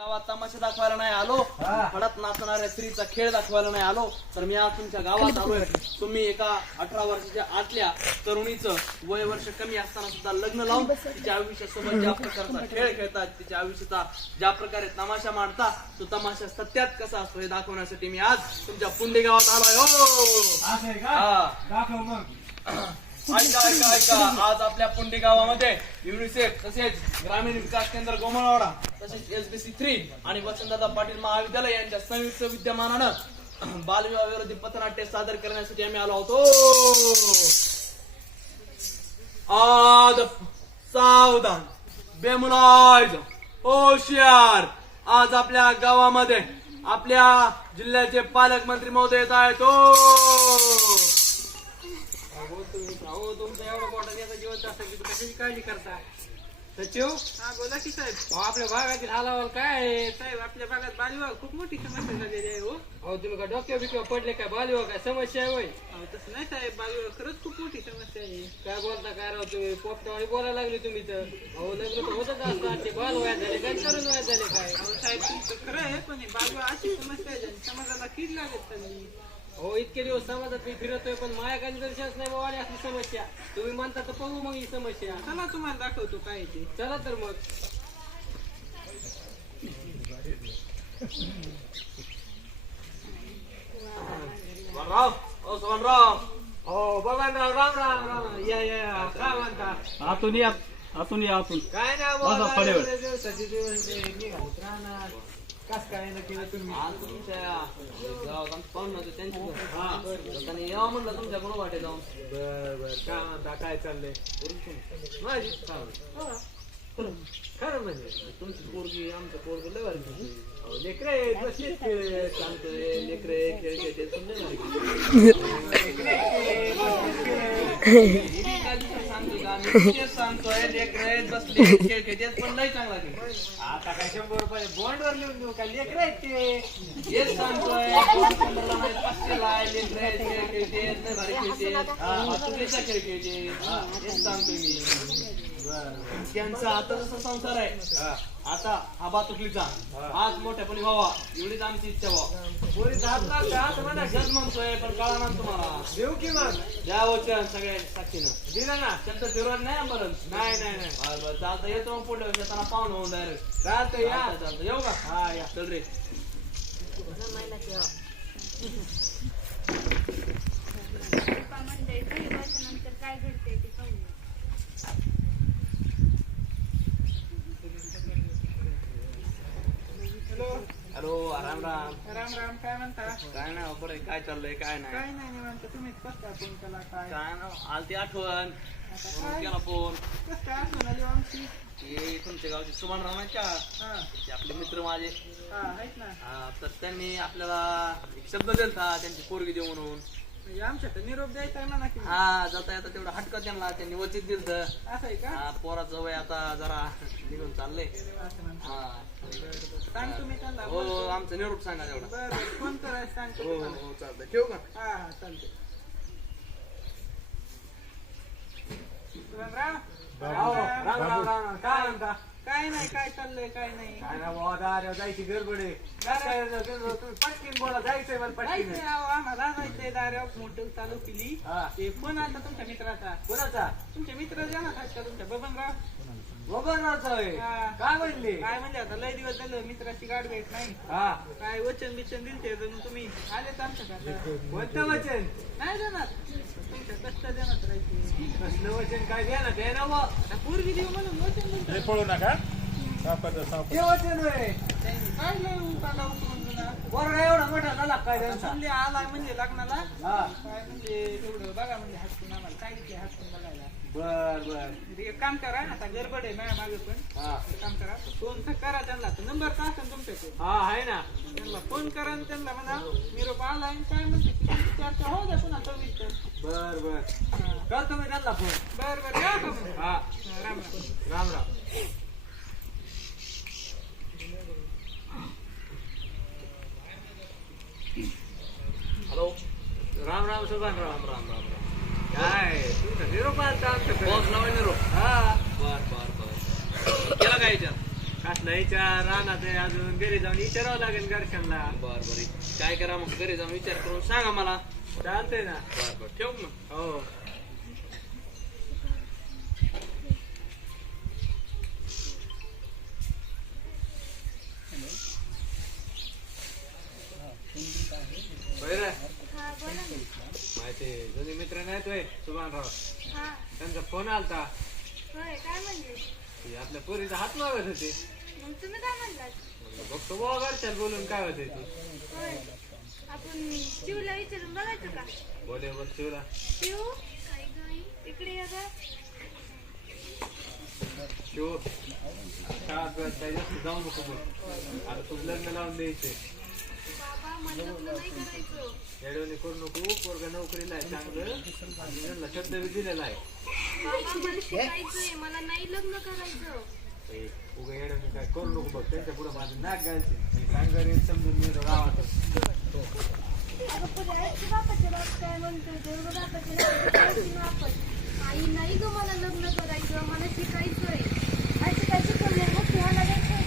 गावात तमाशा दाखवायला नाही आलो. हळद नाचणाऱ्या स्त्रीचा खेळ दाखवायला नाही आलो. तर मी आज तुमच्या गावात आलोय. तुम्ही एका अठरा वर्षाच्या आतल्या तरुणीचं वय वर्ष कमी असताना सुद्धा लग्न लावून तिच्या आयुष्यासोबत ज्या प्रकारचा खेळ खेळतात तिच्या आयुष्याचा ज्या प्रकारे तमाशा मांडता तो तमाशा सत्यात कसा असतो हे दाखवण्यासाठी मी आज तुमच्या पुंडे गावात आलोय. हो. हा. ऐका ऐका ऐका. आज आपल्या पुंडी गावामध्ये युनिसेफ तसेच ग्रामीण विकास केंद्र गोमळवाडा तसेच एसबीसी थ्री आणि वसंतदादा पाटील महाविद्यालय यांच्या संयुक्त विद्यमानानं बालविवाह विरोधी पथनाट्य सादर करण्यासाठी आम्ही आलो होतो आद सावधान बेमुलाज होशियार. आज आपल्या गावामध्ये आपल्या जिल्ह्याचे पालकमंत्री महोदय येत आहेत. अहो तुमचं एवढं मोठं नेता जिवंत असतं की कशाची काळजी करता? सचिव? हा बोला की साहेब. अहो आपल्या भागातील हालावाल काय आहे? साहेब आपल्या भागात बालविवाह खूप मोठी समस्या झालेली आहे हो. अहो तुम्ही का डोक्यावर बिक्यावर पडले काय? बालिवा काय समस्या आहे होय? अहो, तसं नाही साहेब बालविवाह खरंच खूप मोठी समस्या आहे. काय बोलता काय राव तुम्ही? पोपटावाणी बोलायला लागले तुम्ही तर. अहो लग्न तर होतच असतात ते बाल वयात झाले काय? तरुण वयात झाले काय? अहो साहेब तुमचं खरं आहे पण बालविवाह अशी समस्या आहे ज्याने समाजाला कीड लागत चालली. अहो इतके दिवस समाजात मी फिरतोय पण माया काही दर्शनच नाही बाबा असली समस्या. तुम्ही म्हणता तर पाहू मग ही समस्या. चला तुम्हाला दाखवतो काय ते. चला तर मग. सोनराव ओ सोनराव. हो बघानराव राम राम राम. या या या. काय म्हणता? आतून या आतून या आतून. काय नाही बसा बाबा फळेवर. दिवसाचे दिवस ते निघालेत राहणार. कस काय न केलं तुम्ही आज तुमच्या गावात आमचं पाहुणं त्यांची त्यांनी यावं म्हणलं तुमच्या वाटे जाऊन बर बर काय म्हणता काय चाललंय माझी खरं म्हणजे तुमची पोरगी आमचं पोरग लय भारी लेकरे बसलेत खेळ सांगतोय लेकरे खेळ खेळते पण लय लेकरे बसले खेळ खेळते पण लय चांगला खेळ आता काय शंभर रुपये बॉन्डवर लिहून देऊ? काय लेकर आहेत ते? हेच सांगतोय शंभरला नाही, पाचशेला आहे, लेकरं आहेत, खेळ खेळते लय भारी खेळ खेळते हेच सांगतोय मी. त्यांचा आता जसा संसार आहे आता हा बातुकलीचा. आज मोठ्यापणी व्हावा एवढीच आमची इच्छा व्हावा. पोरी जात का? असं म्हणा जग म्हणतोय पण कळा ना तुम्हाला. देऊ की मग? द्या वचन सगळ्या साक्षीनं दिलं ना? शब्द फिरवत नाही बरं नाही नाही नाही. बरं बरं चालतं येतो मग पुढल्या वर्षी त्यांना पाहून होऊन डायरेक्ट चालतं या. चालतं येऊ का? हा या चल रे. पप्पा म्हणले काही वर्षानंतर काय घडतंय ते पाहूया हॅलो राम. राम राम राम काय म्हणता? काय नाही बरं काय चाललंय काय नाही. काय नाही निवांत. तुम्हीच कसं काय फोन केला काय? काय ना आलती आठवण. म्हणून केला फोन. कसं काय आठवण आली हो आमची? ते तुमच्या गावचे सुमन रामाच्या हा. ते आपले मित्र माझे. हा आहेत ना. हा, तर त्यांनी आपल्याला एक शब्द दिलता त्यांची पोरगी देऊ म्हणून. आमच्या तर निरोप द्यायचा आहे म्हणा की हा जाता येता तेवढं हटकत त्यांना त्यांनी वचित दिलत. असं आहे का? हा पोराचं वय आता जरा निघून चाललंय. हा. सांग तुम्ही त्यांना. हो आमचं निरोप सांगा तेवढा. बरं फोन करायचं सांगतो हो तुम्हाला हो चालतंय. ठेवू का? हा हा चालते राम राम. राम राम राम राम. काय म्हणता? काय नाही काय चाललंय काय नाही. काय ना बाबा दाऱ्यावर जायची गडबड आहे. काय तुम्ही पटकीन बोला जायचंय मला पटकीन. जायचंय अहो, आम्हाला जायचंय दारावर मोटर चालू केली. हा. ते फोन आला तुमच्या मित्राचा. कोणाचा? तुमच्या मित्र जाणार आहेत का तुमच्या बबनराव? बबनरावचा होय हा. काय म्हणले? काय म्हणजे आता लय दिवस झालं मित्राची गाठ भेट नाही. हा. काय वचन बिचन दिलते मग तुम्ही? आलेच आमच्या आता कोणतं वचन? नाही देणार. तुमच्या कष्ट देणार राहायचे कसलं वचन? काय द्या ना द्या ना बुवा. आता पूर्वी देऊ म्हणून वचन दिलं पळू नका. सावकाश सावकाश ते वचन होय. काय लय उतारा उतरून जुना. बरं एवढा मोठा झाला काय त्यांचा? म्हणले आला म्हणजे लग्नाला. हा. काय म्हणजे तेवढं बघा म्हणजे हसकून आम्हाला. सांगितले हसकून बघायला? बर बर. म्हणजे एक काम करा आता गडबड आहे माझ्या मागे पण. हा. एक काम करा फोन तर करा त्यांना. नंबर का असेल तुमच्याकडे हा आहे ना. त्यांना फोन करा आणि त्यांना म्हणा निरोप आला आणि काय म्हणते की तुमची चर्चा हो द्या पुन्हा सविस्तर. बर बर. हा. करतो मी त्यांना फोन. बरं बरं. या का मग? हा. हा, राम राम. राम राम. हॅलो. राम राम सुभान राम राम राम. काय तुमचा निरोप आलता आमच्याकडे बॉस लावाय निरोप हा. बर बर बर. केला काय याच्यात असलं विचार? राहणार आहे अजून. घरी जाऊन विचारावं लागेल घरच्यांना. बर बर. काय करा मग? घरी जाऊन विचार करून सांगा मला. चालतंय ना. बर बर. ठेवू मग? हो. हा. त्यांचा फोन आलता. होय काय म्हणले? आपल्या पोरीचा हात मागत होते. मग तुम्ही काय म्हणलात म्हणलं, बघतो बुवा घरच्यात बोलून काय होते ते? होय. आपण शिवला विचारून बघायचं का? बोले बर शिवला. शिव काय इकडे ये गं. शिव जाऊ नको आता तू लग्न लावून द्यायचे बाबा मला लग्न नाही करायचं येडवणी करू नको पोरगा नोकरीला आहे चांगलं. आणि त्यांना शब्द बी दिलेला आहे. मला शिकायचंय मला नाही लग्न करायचं. उगा येडवणी काय करू नको बघ त्यांच्या पुढे माझं नाक घालते सांग घरी समजून मी गावात. आई नाही ग मला लग्न करायचं मला शिकायचंय अशी काय शिकवलंय मोठी मला द्यायचंय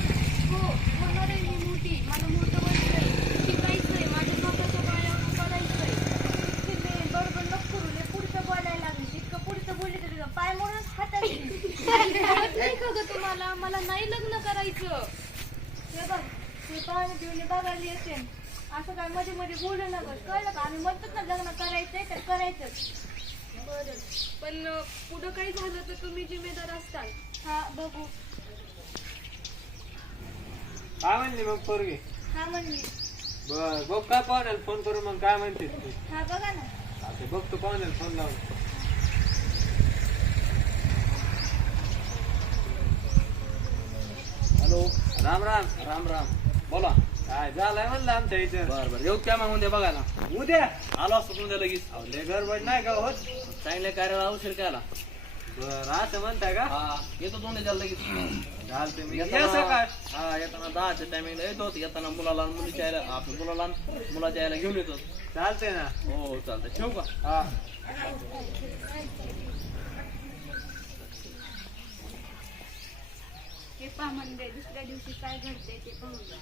हो होणार आहे मी मोठी मला मोठं व्हायचंय शिकायचंय माझ्या स्वतःच्या पायावर करायचंय तुम्ही बरोबर नको करू लय पुढचं बोलायला लागली इतकं पुढचं बोलले तरी का पाय मोडून हातायची नाही तुम्हाला मला नाही लग्न करायचं. हे बघ ते पाणी पिऊन बघायला येते. असं काय मध्ये मध्ये बोलू नका. कळलं का? आम्ही म्हणतो ना लग्न करायचंय तर करायचंच. बरं. पण पुढं काही झालं तर तुम्ही जिम्मेदार असताल. हा बघू. काय म्हणली मग पोरगी? हा म्हणली. बर बघ काय पाहुण्याला फोन करून मग काय म्हणते तू? हा बघा ना. आता बघतो पाहुण्याला फोन लावून. हॅलो राम राम राम राम. बोला. काय झालंय म्हणलं आमच्या इथं? बर बर. येऊ काय मग उद्या बघायला? उद्या? आलो असतो तुमच्या लगेच. अहो, लय गडबड नाही का होत? चांगल्या कार्याला उशीर कायला बर असं म्हणताय का? हा येतो तुमच्या लगेच. चालते मी. येताना- ये सकाळ. हा येताना दहाच्या टायमिंगला येतो. येताना मुलाला आणि मुलीच्या आईला आपल्या मुलाला आणि मुलाच्या आईला घेऊन येतो. चालते ना. हो चालतंय. ठेवू का? हा. हे पहा म्हणजे दुसऱ्या दिवशी काय घडते ते पाहूया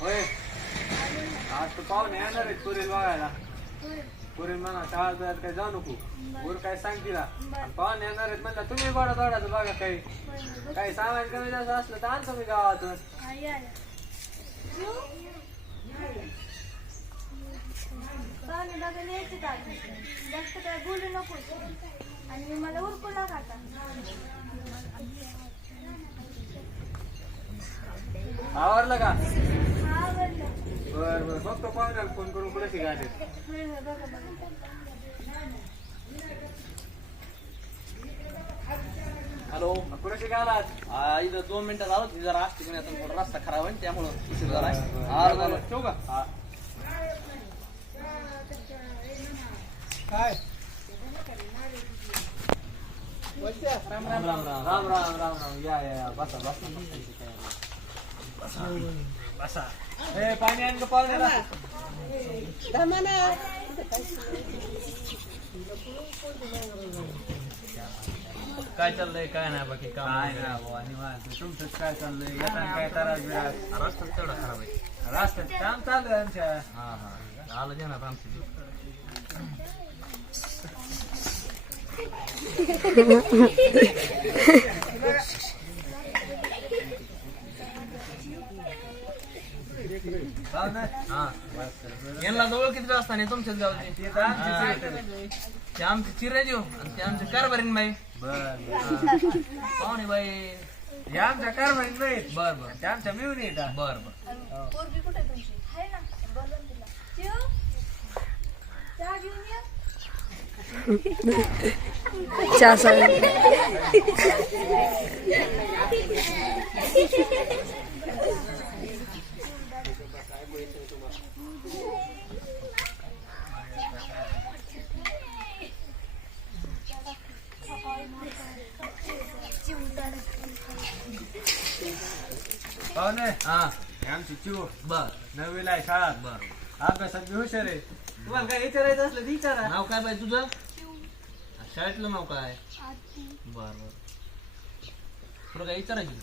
होय. आज तर पाहुणे येणार पुरील बघायला. पुरील म्हणा शाळा जायला काही जाऊ नको. वर काय सांग तिला. पाहुणे येणार आहेत म्हणलं तुम्ही बडा दोडाचं बघा काही. काही सामान कमी जास्त असलं तर आणतो मी गावातून. आई आला पाहुणे बघायला यायचे का? जास्त काय बोलू नको. आणि मला उरकू आवरलं का? आवडलं. बर बर. बघतो पाहुण्याला फोन करून कुठे बघा हॅलो कुठे शिकायला हा, इथं दोन मिनिटात आलो तिथे जरा असते पण आता रस्ता खराब आहे त्यामुळं उशीर हा झालं ठेवू का हा काय? राम राम राम राम राम राम राम या या या. बसा बसा बसा. ए पाणी आण का पाहुण्याला काय चाललंय काय नाही बाकी काय ना बुवा, निवांत. तुमचंच काय चाललंय? येताना काय तरास बिरास रस्ता तेवढा खराब आहे. रस्त्यात काम चालू आहे आमच्या. हा हा. आलं जे ना आमची पाहुणे हा यांना जवळ किती वाजता नाही तुमच्याच गावचे. ते आमचे चिराजीव आणि ते आमचे कारभारीन बाई. बर पाहुणे बाई. हे आमच्या कारभारीत नाही बर बर. ते आमच्या मिळून येतात बर बर. पोरगी कुठे तुमची? आहे ना. बोलून तिला चहा घेऊन ये. पाहुणे हा हे आमची चिव बर नववीला आहे शाळात बर अभ्यासात बी हुशार आहे तुम्हाला काय विचारायचं असलं तर विचारा. नाव काय बाई तुझं? शाळेतलं नाव काय? बर. बर तुला काय विचारायची?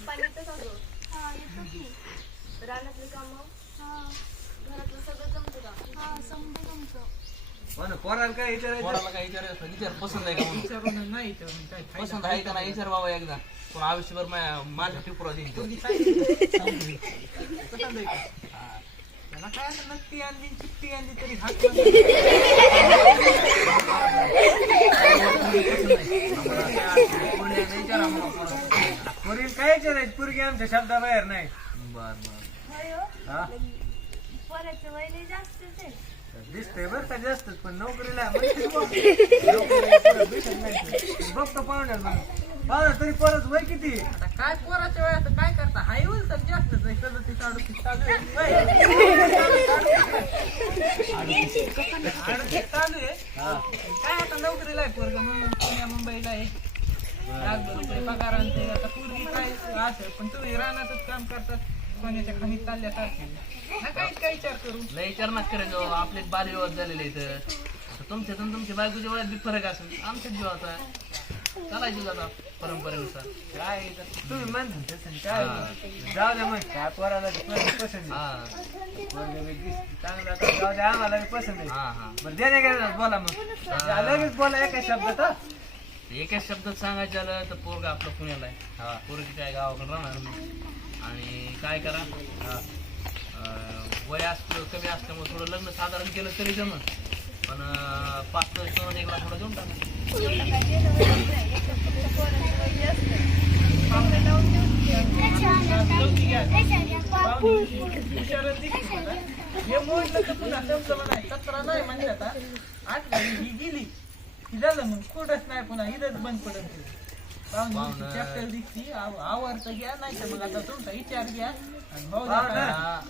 हा येतो की रानातली कामं हा घरातलं सगळं जमतं का हा समजतं जमतं हो ना पोराला काय विचारायचं? पोराला काय विचारायचं? विचार पसंत आहे का म्हणून? विचारून नाही काय फायदा? पसंत आहे का नाही? विचार बाबा एकदा. पण आयुष्यभर मा- माझ्या टिपुरा देईन तो. त्याला काय आता नक्की आणली चिठ्ठी आणली तरी हात पोराला. पोरीला काय विचारायचं पोरगी आमच्या शब्दाबाहेर नाही बर बर हो हा पोराचं वय लय जास्तच आहे दिसतंय बरं का जास्तच पण नोकरीला. बघतो पाहुण्यात म्हणून पाहुणा तरी परत वय किती आता काय पोराच्या वेळात काय करता? हाय होईल तर जास्तच आहे सदतीस अडतीस चालू आहे. अडतीस चालू आहे. हा काय आता नोकरीला आहे पोरग पुण्या मुंबईला आहे. लाखभर रुपये पगार आणि ते आता पूर्वी काय असं पण तुम्ही रानातच काम करतात कोणाच्या खाणीत चालल्यासारखे ना काय काय विचार करू? लय विचार नका करायचो आपले बालविवाह झालेले इथं आता तुमच्यात आणि तुमच्या बायकोच्या वयात बी फरक असेल. आमच्यात जीवाचा चालायची आता परंपरेनुसार. काय? तुम्ही म्हणता तसं काय जाऊ द्या मग काय पोराला ते पोरगी पसंत आहे हा. पोरगं बी दिसतं चांगलं जाऊ द्या आम्हाला बी पसंत आहे हा हा. बरं देणे गेलं बोला मग. जा, लगेच बोला एका शब्दात हा. एकाच शब्दात सांगायचं झालं तर पोरगा आपलं पुण्याला आहे. पोरगी काय गावाकडे राहणार नाही. आणि काय करा? वय असलं कमी असल्यामुळे थोडं लग्न साधारण केलं तरी जमन. पण पाच दिवस सोडून एक लाख थोडं देऊन टाका. हे मोडलं तर पुन्हा संपलं नाही. कचरा नाही म्हणतात हा. आठ ही गेली. ही झालं मग? कुठंच नाही पुन्हा. इथंच बंद पडत. चॅप्टर दिसली आव- आवडतं घ्या नाही तर मग आता तुमचा विचार घ्या आणि भाऊ पाहुणं. नका.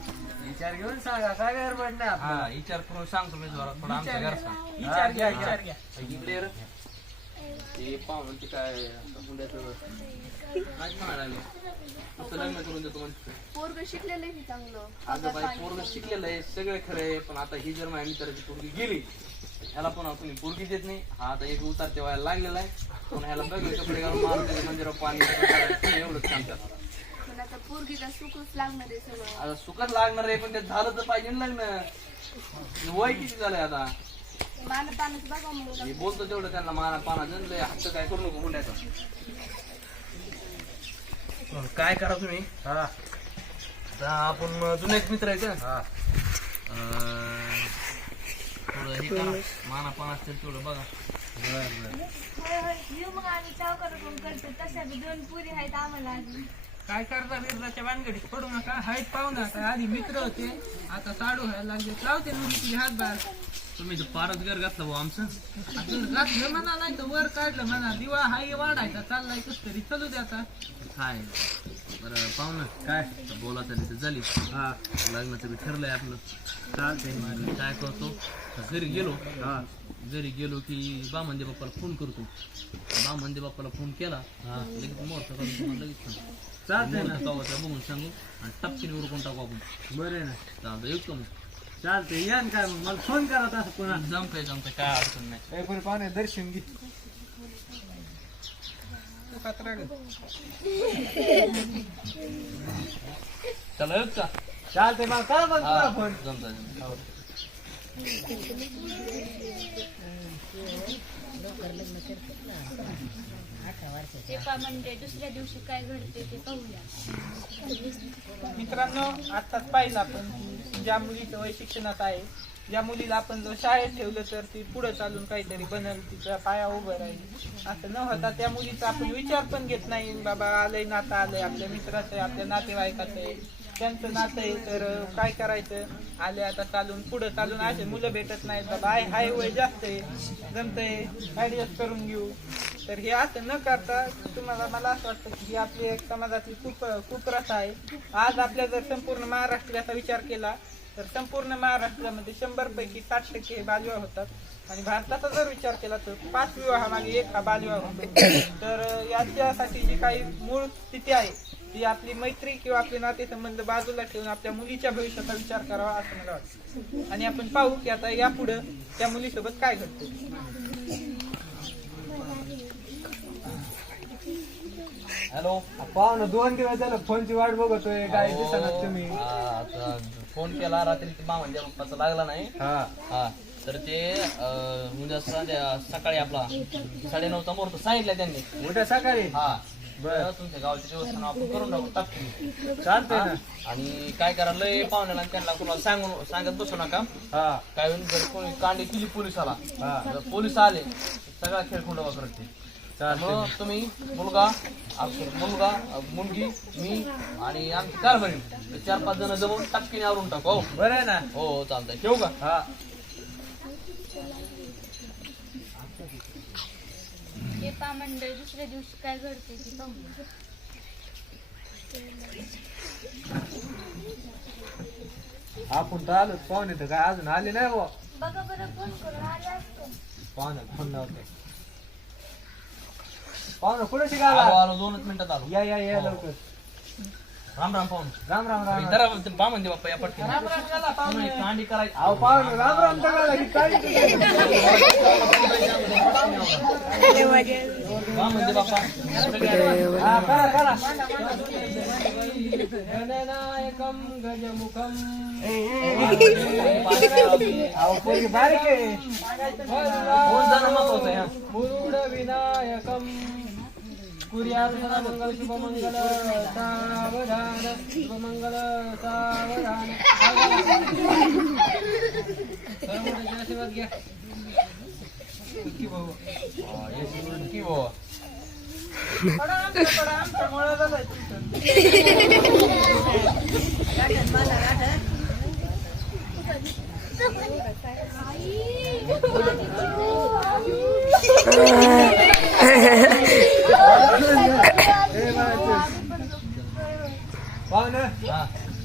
विचार घेऊन सांगा काय गडबड नाही आपलं. हा विचार करून सांगतो मी जोरात पण आमच्या विचार घरचा घ्या. विचार घ्या विचार घ्या इकडे रे. ते पाहून ते काय आता हुंड्याचं काय तसं लग्न करून देतो म्हणते पोरग शिकलेलं आहे की चांगलं आता बाई पोरग शिकलेलं आहे सगळे खरं आहे पण आता ही जर माझ्या मित्राची पोरगी गेली ह्याला पुन्हा कोणी पोरगी देत नाही. हा आता एक उतारच्या वयाला लागलेला आहे. पण ह्याला बघले कपडे घालून मारून त्याच्या मंदिरावर पाणी टाकायचं, एवढंच काम करणार पण आता पोरगीला सुखच लागणार आहे सगळं. आता सुखात लागणार आहे पण ते झालं तर पाहिजे ना लग्न. वय किती झालंय आता? मान पानच बघा मग मी बोलतो तेवढं त्यांना माना पाना जनलंय हट्ट काय करू नको हुंड्याचा काय करा तुम्ही? हा. आता आपण जुने एक मित्र आहे का हा. अं, थोडं हे करा. माना पाना असतील थोडं बघा मग आम्ही चाव करून करतो तशा बी दोन पुरी आहेत आम्हाला अजून. काय करता बिरदाच्या वानगडीत पडू नका. हाईट पाहू नका. आधी मित्र होते. आता साडू व्हायला लागले. लावते मुली तुझे हात बार तुम्ही तर पारच घर घातलं भाऊ आमचं? आता घातलं म्हणा नाही तर वर काढलं म्हणा. दिवा हाय वाढायचा. चाललाय कस तरी चलू द्याचा काय बरं पाहू ना. काय? बोला तरी तर झाली. हा. लग्नाचं बी ठरलंय आपलं. चालतंय. काय करतो? घरी गेलो हा घरी गेलो की बामंदे बाप्पाला फोन करतो. बामंदे बाप्पाला फोन केला लगेच तुम्हाला. चालतंय ना. गावाचं बघून सांगू आणि टपकीने उरकून टाकू आपण. बरं आहे ना. चालतं येऊ का मग? चालतंय या ना काय मग. मला फोन करा तसं पुन्हा. जमतंय जमतंय काय अडचण नाही. एक कोणी पाहुणे दर्शन घे. तू कात्रा ग. चला येऊ का? चालतंय मला करा मग फोन जमतंय जमतंय. ते म्हणजे दुसऱ्या दिवशी काय घडते ते पाहूया मित्रांनो आत्ताच पाहिलं आपण की ज्या मुलीचं वय शिक्षणात आहे ज्या मुलीला आपण जर शाळेत ठेवलं तर ती पुढे चालून काहीतरी बनल तिचा पाया उभं राहील. असं न होता त्या मुलीचा आपण विचार पण घेत नाही बाबा आलंय नातं आलंय आपल्या मित्राचं आहे आपल्या नातेवाईकाचं आहे. त्यांचं नातं आहे तर काय करायचं? आले आता चालून पुढे चालून असे मुलं भेटत नाहीत. बाबा बाय हाय वय जास्त आहे जमतंय ऍडजस्ट करून घेऊ. तर हे असं न करता तुम्हाला मला असं वाटतं की ही आपली एक समाजातली खूप खूप रस आहे. आज आपल्या जर संपूर्ण महाराष्ट्राचा विचार केला तर संपूर्ण महाराष्ट्रामध्ये शंभर पैकी साठ टक्के हे बालविवाह होतात. आणि भारताचा जर विचार केला तर पाच विवाहामागे एक हा बालविवाह होतो. तर याच्यासाठी जी काही मूळ स्थिती आहे ती आपली मैत्री किंवा आपले नातेसंबंध बाजूला ठेवून आपल्या मुलीच्या भविष्याचा विचार करावा असं मला वाटतं. आणि आपण पाहू की आता यापुढं त्या मुलीसोबत काय घडतं. हॅलो पाहुणं दोन दिवस झालं फोनची वाट बघतोय काय दिसणार तुम्ही? फोन केला रात्री मामांच्या पप्पाचा लागला नाही. हा. हा तर ते उद्या संध्या सकाळी आपला साडेनऊचा मुहूर्त सांगितलं त्यांनी. उद्या सकाळी? हा. बर. तुमच्या देवस्थान आपण करून टाकू चालतंय ना. आणि काय करा लय पाहुण्याला आणि त्यांना कुणाला सांगून सांगत बसू नका. हा. काय होईल जर कोणी कांडी केली पोलिसाला हा. जर पोलीस आले सगळा खेळ खुंडवा करते चालतंय तुम्ही मुलगा मुलगा अं, मुलगी मी आणि आमची कारभारी. चार पाच जण जमून टपकीने आवरून टाकू हो. बरं आहे ना. हो हो, चालतंय. ठेवू का? हा हे पा मंडळ दुसऱ्या दिवशी काय घडते ते पाहू आपण तर आलो पाहुणे तर काय अजून आले नाही बुवा. बघा बरं फोन करून आले असतो. पाहुणे फोन लावतो पाहुणं कुठे आलो शिकायला? आलो दोनच मिनिटात आलो. या या या लवकर. राम राम पाहून. राम राम राम. जरा बा म्हणते बाप्पा या पटकन. कांडी करायची. अहो राम राम बाप्पा. हा करा करा. गणनायकम गजमुखम अहो पोरगी बारीक आहे. कोण जाणं महत्वाचं आहे? मुरुड विनायकम. कुर्यात मंगल शुभमंगल सावधान शुभमंगल सावधान सर्वांच्या आशीर्वाद घ्या सुखी भाऊ हा, येशू सुखी भाऊ थोडा आमचा थोडा आमचा मुळाला जायचं पाहुणं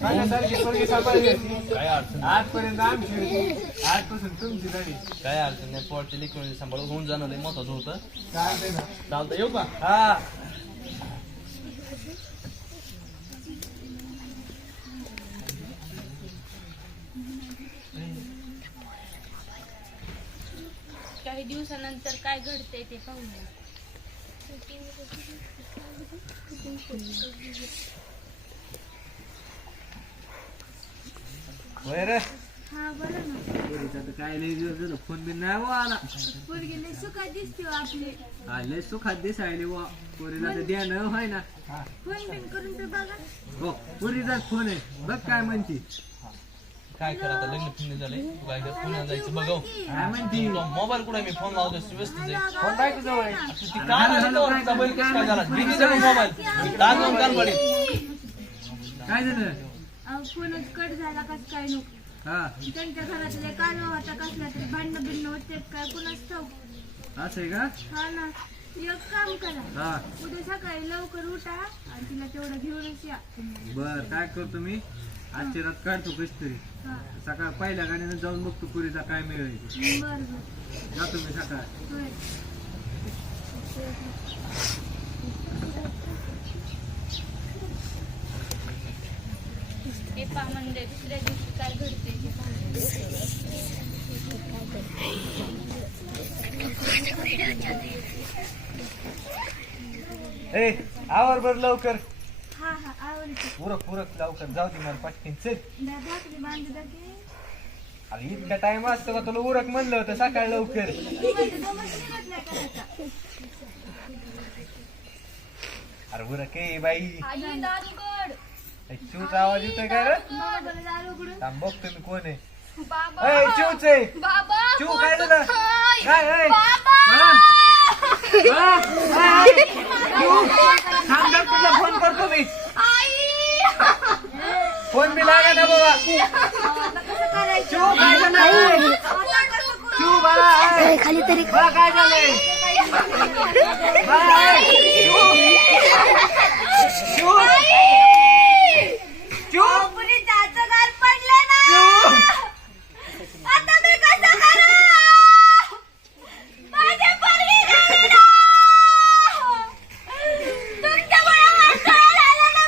पोरगी सांभाळली काय अडचण नाही. आजपर्यंत आमची होती आजपासून म्हणजे तुमची झाली काय अडचण नाही सांभाळून होऊन जाणं लय महत्वाचं होतं चालतंय ना चालतं येऊ का? हा. काही दिवसानंतर काय घडतंय ते पाहूया. होय रे हा बरं ना. पोरीचा तर काय लय दिवस झालं फोन बिन नाही बुवा आला. पोरगीने सुखात दिसते हो आपले. हा, लय सुखात दिसायले बुवा पोरीला तर द्या न होय ना. फोन बिन करून तर बघा. हो पोरीचाच फोन आहे. बघ काय म्हणती. काय करा आता लग्न फिरणं झालंय. तू काय कर पुण्यात जायचं बघाव काय म्हणती. मोबाईल कुठे मी फोन लावतो आहे. फोन बायको जवळ. आहे. ती? बैल कसं काय झाला? मोबाईल. पडेल. काय झालं? फोनच कट झाला कस काय नको. हा. त्यांच्या घरातले कान होता कसला तरी भांडणं बिंडणं होते काय कुणाच ठाऊक. असं आहे का? हा ना. एक काम करा. हा. उद्या सकाळी लवकर उठा आणि तिला तेवढं घेऊनच या. बर काय करतो मी? आजची रात काढतो कशी तरी हा. सकाळ पहिल्या गाडीनं जाऊन बघतो पुरीचा काय मिळेल बरं बरं. जातो मी सकाळ. होय हे पहा म्हणजे दुसऱ्या दिवशी काय घडते ते पाहू. ए आवर बर लवकर. हा हा आवडते पुरक पुरक लवकर. जाऊ दे मला पटकीन. चल. भाकरी बांधू दाखे अरे इतका टाइम असतो का तुला? उरक म्हणलं होतं सकाळ लवकर. नाही करायचा. अरे उरक ए बाई. आई चिवचा आवाज येतोय का रे? थांब मी कोण आहे? बाबा ए चिवच आहे. कोण काय झालं? हाय? काय थांब डॉक्टरला फोन करतो मी. आई! फोन बी लागा ना बाबा. आता कसं करायचं चिव काय झालं? चिव बाळा ए. बाळा काय झालंय? बाळा. चिव. चिव. पुरी जाचं गार पडलं ना चिव. आता मी कसं करू माझ्या पोरगी गेली ना तुमच्यामुळे वाटोळं झालं ना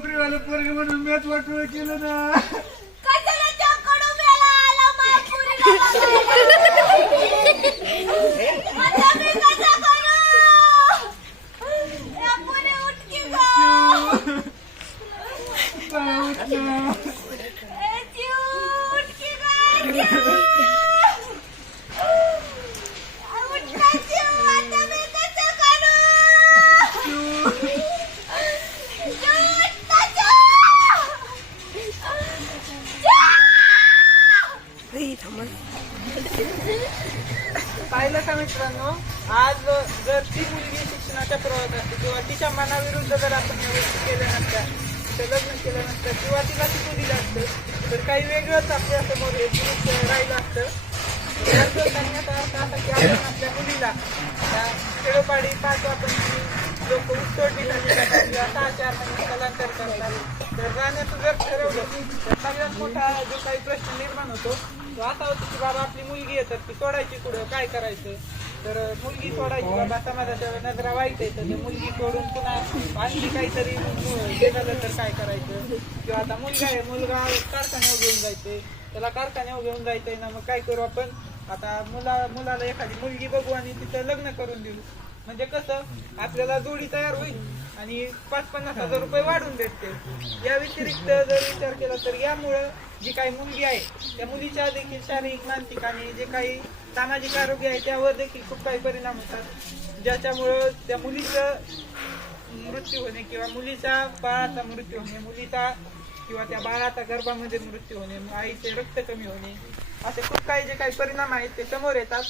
पोराला पोरग म्हणून मीच वाटोळ केलं ना कशाला चक्कर उभ्याला आला माझ्या पोरीला बघायला? आता मी कसं करू? या पोरी उठकी गं. ए, चिऊ, उठकी गं, चिऊ. उठ ना, चिऊ, आता मी कसं करू? चिऊ, उठ ना, चिऊ. पाहिलं का मित्रांनो आज जर ती मुलगी शिक्षणाच्या प्रवाहात असते किंवा तिच्या मनाविरुद्ध जर आपण या गोष्टी केल्या नसत्या लग्न केल्यानंतर किंवा तिला शिकू दिलं असतं तर काही वेगळंच आपल्यासमोर हे दृश्य राहिलं असतं. याचं अर्थ असा की आपण आपल्या मुलीला त्या खेडोपाडी पाहतो आपण लोक उत्तोडीसाठी जातात किंवा सहा चार महिने स्थलांतर करतात. तर जाण्याचं जर ठरवलं तर सगळ्यात मोठा जो काही प्रश्न निर्माण होतो तो असा होतो की बाबा आपली मुलगी येतात ती सोडायची कुठं काय करायचं? तर मुलगी सोडायची बाबा समाजाच्या नजरा वाईट आहे. तर मुलगी सोडून पुन्हा आणखी काहीतरी हे झालं तर काय करायचं? किंवा आता मुलगा आहे मुलगा कारखान्यावर घेऊन जायचे त्याला कारखान्यावर घेऊन जायचंय ना मग काय करू आपण? आता मुला मुलाला एखादी मुलगी बघू आणि तिथं लग्न करून देऊ. म्हणजे कसं आपल्याला जोडी तयार होईल आणि पाच पन्नास हजार रुपये वाढून भेटते या व्यतिरिक्त जर विचार केला तर यामुळं जी काही मुलगी आहे त्या मुलीच्या देखील शारीरिक मानसिक आणि जे काही सामाजिक आरोग्य आहे त्यावर देखील खूप काही परिणाम होतात. ज्याच्यामुळं त्या मुलीचं मृत्यू होणे किंवा मुलीचा बाळाचा मृत्यू होणे मुलीचा किंवा त्या बाळाचा गर्भामध्ये मृत्यू होणे आईचे रक्त कमी होणे असे खूप काही जे काही परिणाम आहेत ते समोर येतात.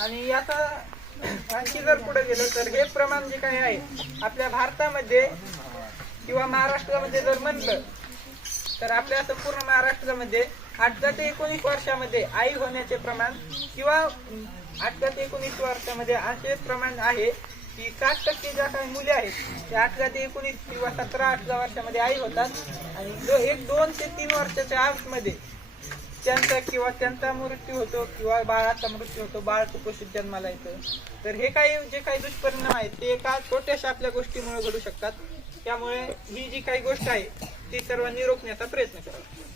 आणि याचा आणखी जर पुढे गेलो तर हे प्रमाण जे काही आहे आपल्या भारतामध्ये किंवा महाराष्ट्रामध्ये जर म्हणलं तर आपल्या संपूर्ण महाराष्ट्रामध्ये अठरा ते एकोणीस वर्षामध्ये आई होण्याचे प्रमाण किंवा अठरा ते एकोणीस वर्षामध्ये असे प्रमाण आहे की साठ टक्के ज्या काही मुले आहेत त्या अठरा ते एकोणीस किंवा सतरा अठरा वर्षामध्ये आई होतात. आणि जो एक दोन ते तीन वर्षाच्या आतमध्ये त्यांचा किंवा त्यांचा मृत्यू होतो किंवा बाळाचा मृत्यू होतो बाळ कुपोषित जन्माला येतं. तर हे काही जे काही दुष्परिणाम आहेत ते एका छोट्याशा आपल्या गोष्टीमुळे घडू शकतात. त्यामुळे ही जी काही गोष्ट आहे ती सर्वांनी रोखण्याचा प्रयत्न करावा.